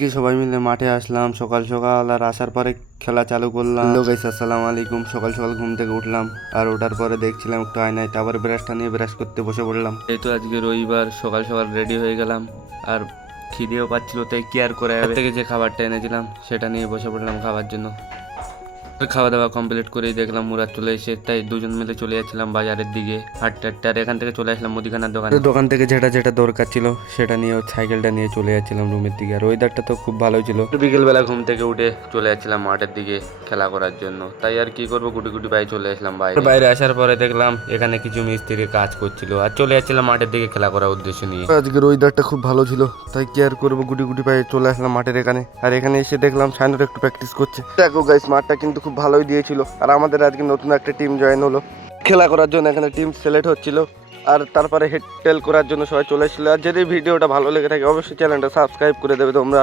কি সবাই মিলে মাঠে আসলাম সকাল সকাল আর আসার পরে খেলা চালু করলাম। হ্যালো গাইস আসসালামু আলাইকুম। সকাল সকাল ঘুম থেকে উঠলাম আর ওঠার পরে দেখছিলাম একটু আয়নায় তারপর ব্রাশটা নিয়ে ব্রাশ করতে বসে পড়লাম। এই তো আজকে রবিবার সকাল সকাল রেডি হয়ে গেলাম আর খিদেও পাচ্ছিল তাই কেয়ার করে থেকে যে খাবারটা এনেছিলাম সেটা নিয়ে বসে পড়লাম খাবার জন্য। খাওয়া দাওয়া কমপ্লিট করেই দেখলাম মুরাদ চলে এসে তাই দুজন মিলে চলে যাচ্ছিলাম বাজারের দিকে। হাঁটতে হাঁটতে আর এখান থেকে চলে আসলাম মুদিখানার দোকানে। দোকান থেকে যেটা যেটা দরকার ছিল সেটা নিয়ে সাইকেলটা নিয়ে চলে যাচ্ছিলাম রুমের দিকে। আর ওয়েদারটা তো খুব ভালোই ছিল। বিকেলবেলা ঘুম থেকে উঠে চলে যাচ্ছিলাম মাঠের দিকে খেলা করার জন্য। তাই আর কি করব গুটি গুটি বাইরে চলে আসলাম বাইরে। বাইরে আসার পরে দেখলাম এখানে কিছু মিস্ত্রি কাজ করছিল। আর চলে যাচ্ছিলাম মাঠের দিকে খেলা করার উদ্দেশ্য নিয়ে। আজকের ওয়েদারটা খুব ভালো ছিল তাই কি আর করব গুটি গুটি পায়ে চলে আসলাম মাঠের এখানে। আর এখানে এসে দেখলাম সাইনুর একটু প্র্যাকটিস করছে। দেখো গাইস মাঠটা কিন্তু খুব ভালোই দিয়েছিল। আর আমাদের আজকে নতুন একটা টিম জয়েন হলো। খেলা করার জন্য এখানে টিম সিলেক্ট হচ্ছিল। আর তারপরে হেড টেল করার জন্য সবাই চলে এসেছিল। আর যদি ভিডিওটা ভালো লেগে থাকে, অবশ্যই চ্যানেলটা সাবস্ক্রাইব করে দেবে তোমরা।